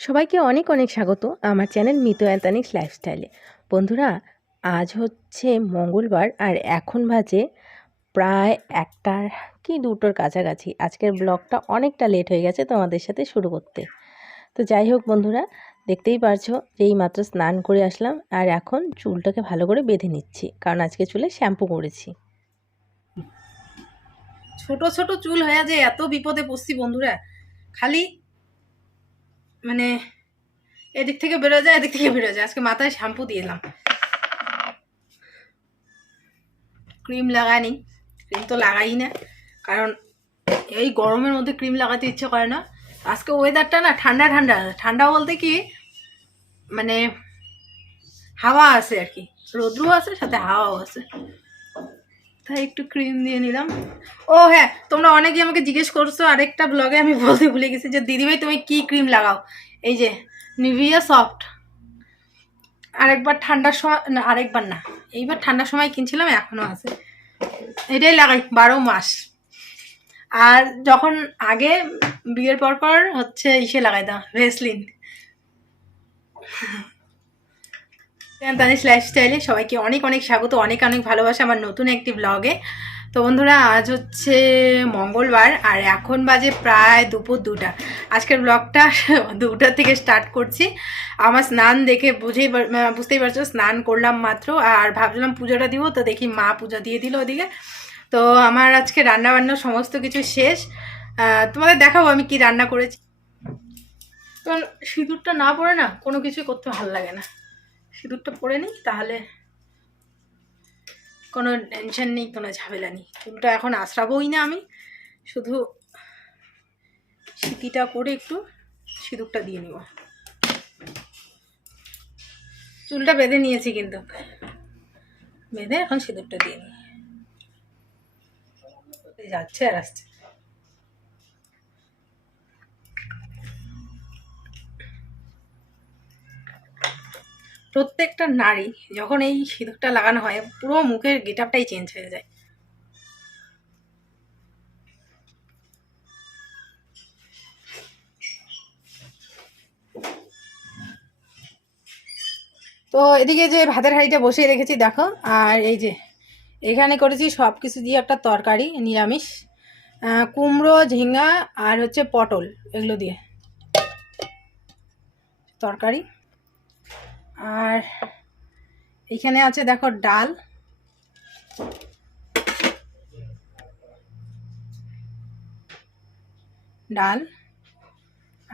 সবাইকে অনেক অনেক স্বাগত আমার চ্যানেল মিতু অ্যান্থনিক্স লাইফস্টাইলে। বন্ধুরা, আজ হচ্ছে মঙ্গলবার আর এখন বাজে প্রায় 1টা কি 2টোর কাছাকাছি। আজকের ব্লগটা অনেকটা লেট হয়ে গেছে তোমাদের সাথে শুরু করতে। তো যাই হোক বন্ধুরা, দেখতেই পারছো যে এইমাত্র স্নান করে আসলাম আর এখন চুলটাকে ভালো করে বেঁধে নিচ্ছি, কারণ আজকে চুলে শ্যাম্পু করেছি। ছোট ছোট চুল হয়ে যে এত বিপদে পড়ছি বন্ধুরা, খালি মানে এদিক থেকে বেরো যায় এদিক থেকে বেরো যায়। আজকে মাথায় শ্যাম্পু দিয়েলাম, ক্রিম লাগাইনি। ক্রিম তো লাগাই না, কারণ এই গরমের মধ্যে ক্রিম লাগাতে ইচ্ছে করে না। আজকে ওয়েদারটা না ঠান্ডা ঠান্ডা, ঠান্ডা বলতে কি মানে হাওয়া আছে আর কি, রোদ্রু আছে সাথে হাওয়াও আছে, তাই একটু ক্রিম দিয়ে নিলাম। ও হ্যাঁ, তোমরা অনেকেই আমাকে জিজ্ঞেস করছো, আরেকটা ব্লগে আমি বলতে ভুলে গেছি যে দিদিভাই তুমি কি ক্রিম লাগাও। এই যে নিভিয়া সফট, আরেকবার ঠান্ডার সময় না, আরেকবার না, এইবার ঠান্ডার সময় কিনছিলাম, এখনো আছে। এটাই লাগাই 12 মাস। আর যখন আগে বিয়ের পর পর হচ্ছে ইসে লাগাইতাম ভেসলিন। তানিশ লাইফস্টাইলে সবাইকে অনেক অনেক স্বাগত, অনেক অনেক ভালোবাসা আমার নতুন একটি ব্লগে। তো বন্ধুরা, আজ হচ্ছে মঙ্গলবার আর এখন বাজে প্রায় দুপুর 2টা। আজকের ব্লগটা 2টা থেকে স্টার্ট করছি। আমার স্নান দেখে বুঝতেই পারছো, স্নান করলাম মাত্র আর ভাবলাম পুজোটা দিব, তো দেখি মা পুজো দিয়ে দিল ওদিকে। তো আমার আজকে রান্না বান্না সমস্ত কিছু শেষ, তোমাদের দেখাবো আমি কি রান্না করেছি। কারণ সিঁদুরটা না পরে না কোনো কিছুই করতে ভালো লাগে না। সিঁদুরটা পরে নিই, তাহলে কোনো টেনশন নেই, কোনো ঝামেলা নেই। চুলটা এখন আঁচড়াবোই না আমি, শুধু সিঁথিটা করে একটু সিঁদুরটা দিয়ে নিব। চুলটা বেঁধে নিয়েছি, কিন্তু বেঁধে এখন সিঁদুরটা দিয়ে নিই। যাচ্ছে আর আসছে। প্রত্যেকটা নারী যখন এই সিঁদুরটা লাগানো হয়, পুরো মুখের গেটআপটাই চেঞ্জ হয়ে যায়। তো এদিকে যে ভাতের হাঁড়িটা বসিয়ে রেখেছি দেখো, আর এই যে এখানে করেছি সব কিছু দিয়ে একটা তরকারি, নিরামিষ, কুমড়ো, ঝিঙ্গা আর হচ্ছে পটল, এগুলো দিয়ে তরকারি। আর এখানে আছে দেখো ডাল, ডাল,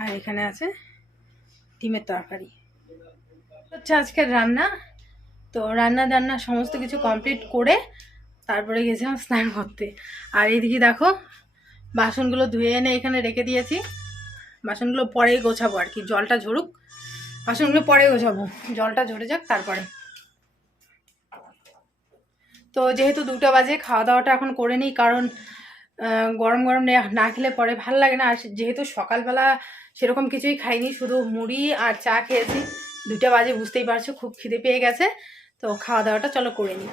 আর এখানে আছে ডিমের তরকারি। হচ্ছে আজকের রান্না। তো রান্না সমস্ত কিছু কমপ্লিট করে তারপরে গেছিলাম স্নান করতে। আর এইদিকে দেখো বাসনগুলো ধুয়ে এনে এখানে রেখে দিয়েছি। বাসনগুলো পরেই গোছাবো আর কি, জলটা ঝরুক, বাসনগুলো পরে গোছাবো, জলটা ঝরে যাক তারপরে। তো যেহেতু 2টা বাজে, খাওয়া দাওয়াটা এখন করে নিই, কারণ গরম গরম না খেলে পরে ভাল লাগে না। আর যেহেতু সকালবেলা সেরকম কিছুই খাইনি, শুধু মুড়ি আর চা খেয়েছি। 2টা বাজে, বুঝতেই পারছো খুব খিদে পেয়ে গেছে। তো খাওয়া দাওয়াটা চলো করে নিই।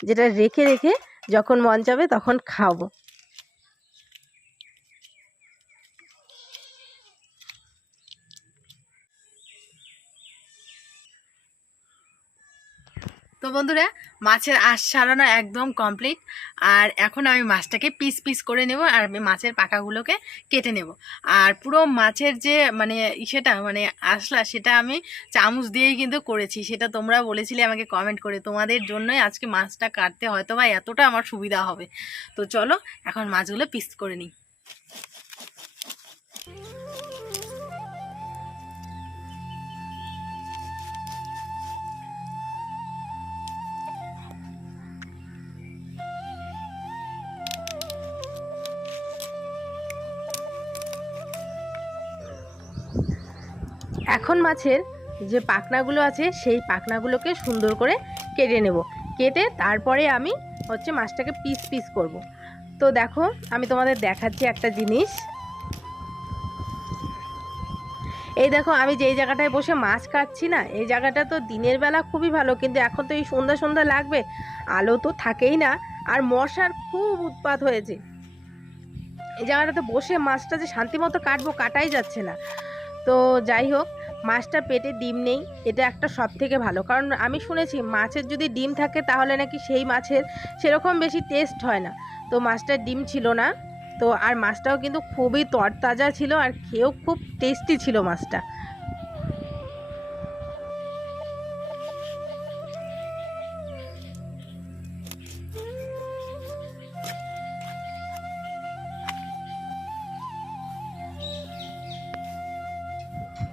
যেটা রেখে রেখে যখন মন চাবে তখন খাবো। তো বন্ধুরা, মাছের আঁশ ছাড়ানো একদম কমপ্লিট। আর এখন আমি মাছটাকে পিস পিস করে নেব, আর আমি মাছের পাকাগুলোকে কেটে নেব। আর পুরো মাছের যে মানে সেটা মানে আঁশলা, সেটা আমি চামচ দিয়েই কিন্তু করেছি। সেটা তোমরা বলেছিলে আমাকে কমেন্ট করে, তোমাদের জন্যই আজকে মাছটা কাটতে হয়তো বা এতটা আমার সুবিধা হবে। তো চলো এখন মাছগুলো পিস করে নিই। এখন মাছের যে পাখনাগুলো আছে সেই পাখনাগুলোকে সুন্দর করে কেটে নেব। কেটে তারপরে আমি হচ্ছে মাছটাকে পিস পিস করব। তো দেখো আমি তোমাদের দেখাচ্ছি একটা জিনিস। এই দেখো আমি যেই জায়গাটায় বসে মাছ কাটছি না, এই জায়গাটা তো দিনের বেলা খুবই ভালো, কিন্তু এখন তো এই সন্ধ্যা সন্ধ্যা লাগবে, আলো তো থাকেই না, আর মশার খুব উৎপাত হয়েছে। এই জায়গাটাতে বসে মাছটা যে শান্তি মতো কাটবো, কাটাই যাচ্ছে না। তো যাই হোক, মাছটার পেটে ডিম নেই, এটা একটা সব থেকে ভালো। কারণ আমি শুনেছি মাছের যদি ডিম থাকে তাহলে নাকি সেই মাছের সেরকম বেশি টেস্ট হয় না। তো মাছটার ডিম ছিল না। তো আর মাছটাও কিন্তু খুবই তরতাজা ছিল, আর খেয়েও খুব টেস্টি ছিল মাছটা।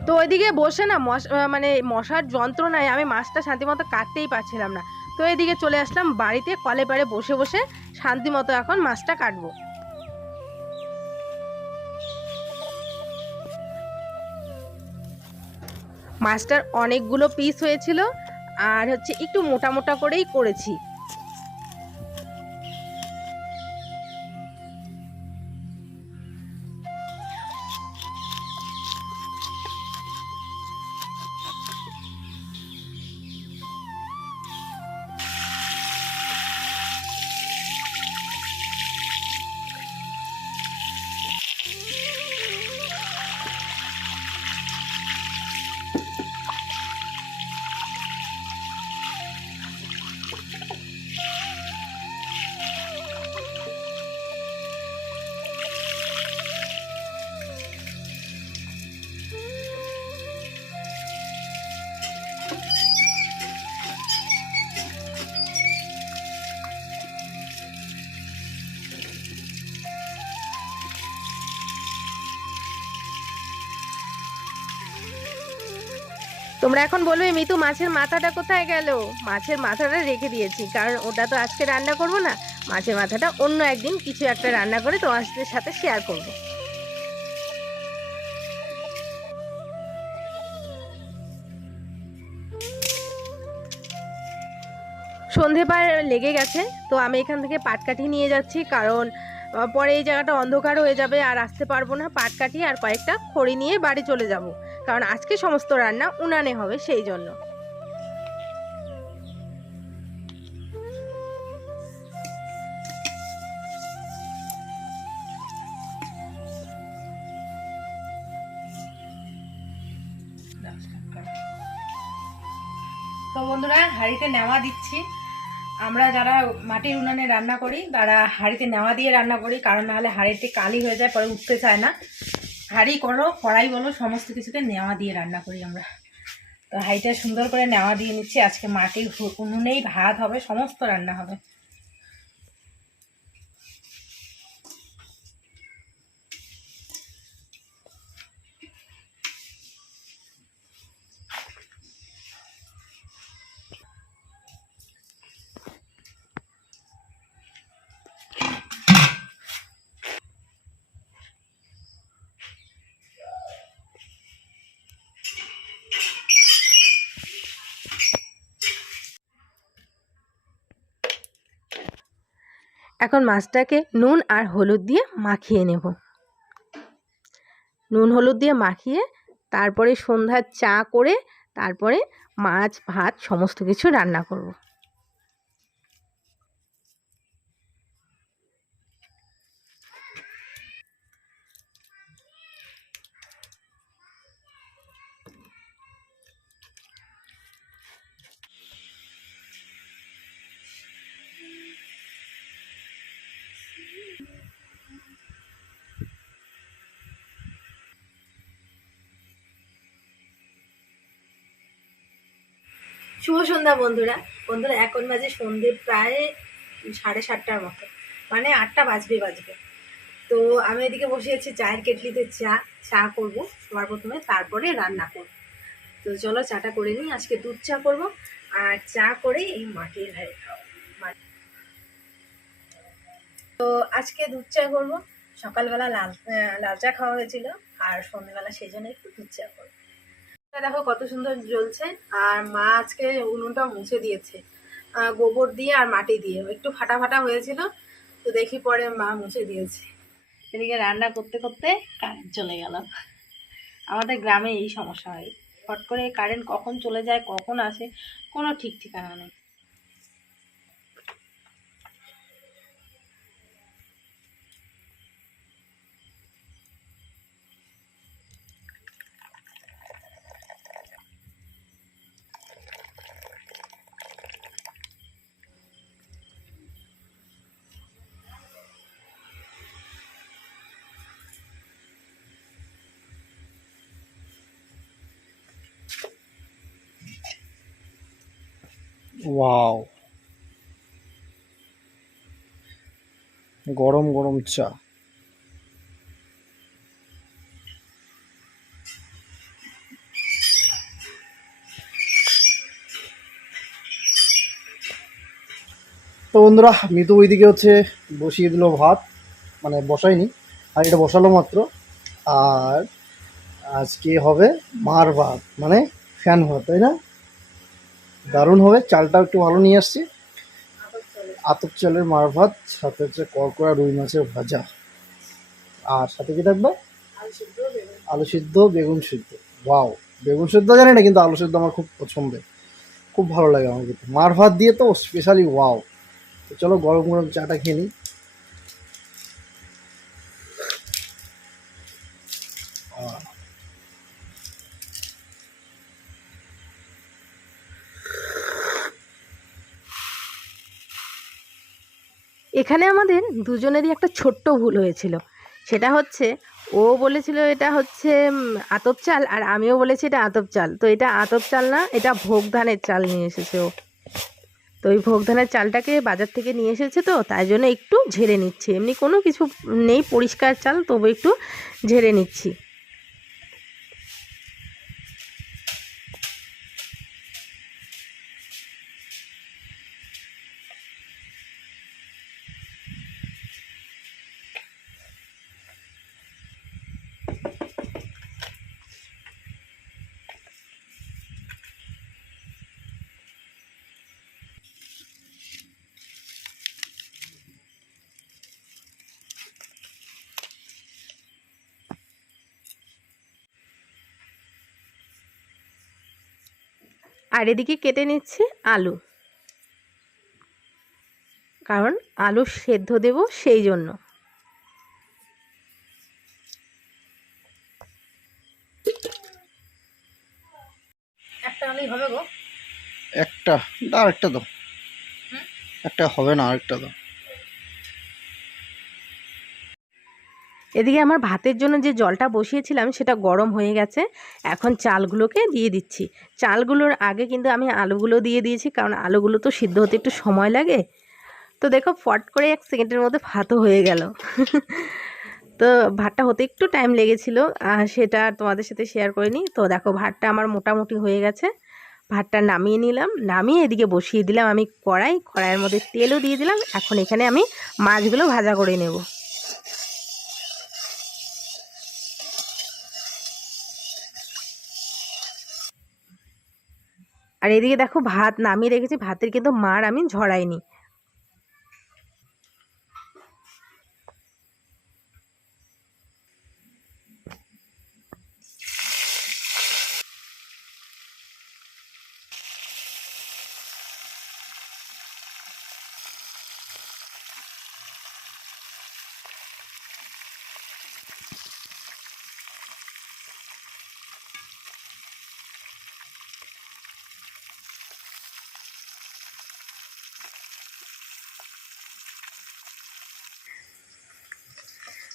তো ওইদিকে বসে না মানে মশার যন্ত্রণায় আমি মাছটা শান্তিমতো কাটতেই পারছিলাম না। তো এদিকে চলে আসলাম বাড়িতে, কলে পাড়ে বসে বসে শান্তিমতো এখন মাছটা কাটবো। মাছটার অনেকগুলো পিস হয়েছিল, আর হচ্ছে একটু মোটা মোটা করেই করেছি। তোমরা এখন বলবে মিতু মাছের মাথাটা কোথায় গেল? মাছের মাথাটা রেখে দিয়েছি, কারণ ওটা তো আজকে রান্না করব না। মাছের মাথাটা অন্য একদিন কিছু একটা রান্না করে তোমাদের সাথে শেয়ার করব। সন্ধে পার লেগে গেছে, তো আমি এখান থেকে পাটকাঠি নিয়ে যাচ্ছি, কারণ পরে এই জায়গাটা অন্ধকার হয়ে যাবে আর আসতে পারবো না। পাটকাঠি আর কয়েকটা খড়ি নিয়ে বাড়ি চলে যাব, কারণ আজকে সমস্ত রান্না উনানে হবে, সেই জন্য। তো বন্ধুরা, হাঁড়িতে নেওয়া দিচ্ছি। আমরা যারা মাটির উনানে রান্না করি তারা হাঁড়িতে নেওয়া দিয়ে রান্না করি, কারণ নাহলে হাঁড়িতে কালি হয়ে যায়, পরে উঠতে চায় না। হাঁড়ি করো, কড়াই বলো, সমস্ত কিছুতে নেওয়া দিয়ে রান্না করি আমরা। তো হাঁড়িটা সুন্দর করে নেওয়া দিয়ে নিচ্ছি। আজকে মাটির উনুনেই ভাত হবে, সমস্ত রান্না হবে। এখন মাছটাকে নুন আর হলুদ দিয়ে মাখিয়ে নেব। নুন হলুদ দিয়ে মাখিয়ে তারপরে সন্ধ্যার চা করে তারপরে মাছ ভাত সমস্ত কিছু রান্না করব। শুভ সন্ধ্যা বন্ধুরা। বন্ধুরা এখন বাজে সন্ধ্যে প্রায় 7:30টার মতো, মানে 8টা বাজবে। তো আমি এদিকে বসিয়েছি চায়ের কেটলিতে চা করব সবার প্রথমে, তারপরে রান্না করব। তো চলো চাটা করে নিই। আজকে দুধ চা করব, আর চা করে এই মাটির ধারে খাবো। তো আজকে দুধ চা করবো। সকালবেলা লাল চা খাওয়া হয়েছিল, আর সন্ধ্যেবেলা সেই জন্য একটু দুধ চা করবো। দেখো কত সুন্দর জ্বলছে, আর মা আজকে উনুনটা মুছে দিয়েছে গোবর দিয়ে আর মাটি দিয়ে। একটু ফাটা ফাটা হয়েছিল, তো দেখি পরে মা মুছে দিয়েছে। এদিকে রান্না করতে করতে কারেন্ট চলে গেল। আমাদের গ্রামে এই সমস্যা হয়, ফট করে কারেন্ট কখন চলে যায় কখন আসে কোনো ঠিক ঠিকানা নেই। ওয়াও, গরম গরম চা। তো বন্ধুরা, মিতু ওইদিকে বসিয়ে দিল ভাত, মানে বসায়নি, আর এটা বসালো মাত্র। আর আজকে হবে মার ভাত, মানে ফ্যান ভাত, তাই না? দারুণ হবে। চালটা একটু ভালো নিয়ে আসছি, আতপ চালের মার ভাত, সাথে কড়কড়া রুই মাছের ভাজা, আর সাথে কি থাকবে? আলু সিদ্ধ, বেগুন সিদ্ধ। ওয়াও, বেগুন সিদ্ধ জানি না, কিন্তু আলু সিদ্ধ আমার খুব পছন্দের, খুব ভালো লাগে আমার কিন্তু মার ভাত দিয়ে, তো স্পেশালি ওয়াও। তো চলো গরম গরম চাটা খেয়ে নিই। এখানে আমাদের দুজনেরই একটা ছোট্ট ভুল হয়েছিল। সেটা হচ্ছে, ও বলেছিল এটা হচ্ছে আতপ চাল, আর আমিও বলেছি এটা আতপ চাল। তো এটা আতপ চাল না, এটা ভোগ ধানের চাল নিয়ে এসেছে ও। তো ওই ভোগ ধানের চালটাকে বাজার থেকে নিয়ে এসেছে, তো তাই জন্য একটু ঝেড়ে নিচ্ছে। এমনি কোনো কিছু নেই, পরিষ্কার চাল, তবু একটু ঝেড়ে নিচ্ছি। আর এদিকে কেটে নিচ্ছে আলু, কারণ আলু সেদ্ধ দেব সেই জন্য। একটা হলেই হবে গো। একটা, আরেকটা দাও। একটা হবে না, আরেকটা দাও। এদিকে আমার ভাতের জন্য যে জলটা বসিয়েছিলাম সেটা গরম হয়ে গেছে। এখন চালগুলোকে দিয়ে দিচ্ছি। চালগুলোর আগে কিন্তু আমি আলুগুলো দিয়ে দিয়েছি, কারণ আলুগুলো তো সিদ্ধ হতে একটু সময় লাগে। তো দেখো ফট করে 1 সেকেন্ডের মধ্যে ভাতও হয়ে গেল। তো ভাতটা হতে একটু টাইম লেগেছিল, সেটা আর তোমাদের সাথে শেয়ার করিনি। তো দেখো ভাতটা আমার মোটামুটি হয়ে গেছে। ভাতটা নামিয়ে নিলাম, নামিয়ে এদিকে বসিয়ে দিলাম আমি কড়াইয়ের মধ্যে তেলও দিয়ে দিলাম। এখন এখানে আমি মাছগুলো ভাজা করে নেব। আর এদিকে দেখো ভাত নামিয়ে রেখেছি, ভাতের কিন্তু মাড় আমি ঝরাইনি।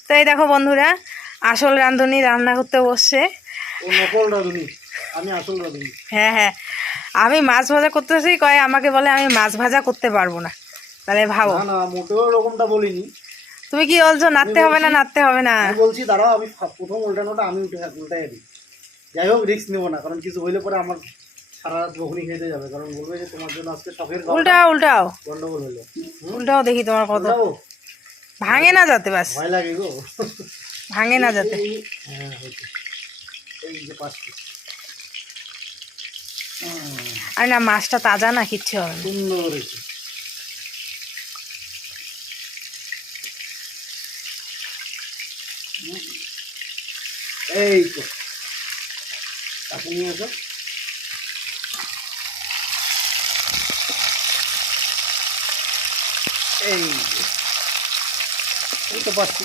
তো এই দেখো বন্ধুরা, আসল রাঁধুনি রান্না করতে বসছে। ও নকল রাঁধুনি, আমি আসল রাঁধুনি। হ্যাঁ, আমি মাছ ভাজা করতেছি কয় আমাকে বলে আমি মাছ ভাজা করতে পারবো না, তাহলে ভাবো। না না, মোটেও এরকমটা বলিনি। তুমি কি বলছো নাড়তে হবে না, নাড়তে হবে না? আমি বলছি দাঁড়াও, আমি প্রথম উল্টানোটা আমি উল্টাই দিই। যাই হোক, রিস্ক নেবো না, কারণ কিছু হইলে পরে আমার সারা রাত বকুনি খেতে যাবে, কারণ বলবে যে তোমার জন্য আজকে শখের খাওয়াটা উল্টাও উল্টাও গন্ডগোল হলো। উল্টাও দেখি তোমার কত উল্টাও? ভাঙে না যাতে, বাস ভয় লাগে গো। ভাঙে না যাতে। হ্যাঁ হয়েছে। এই যে 5 পিস আর না, মাছটা তাজা না, কিচ্ছু হবে না। সুন্দর হয়েছে। এই তো কাছে নিয়ে এসো। এই যে, এই তো পাচ্ছি।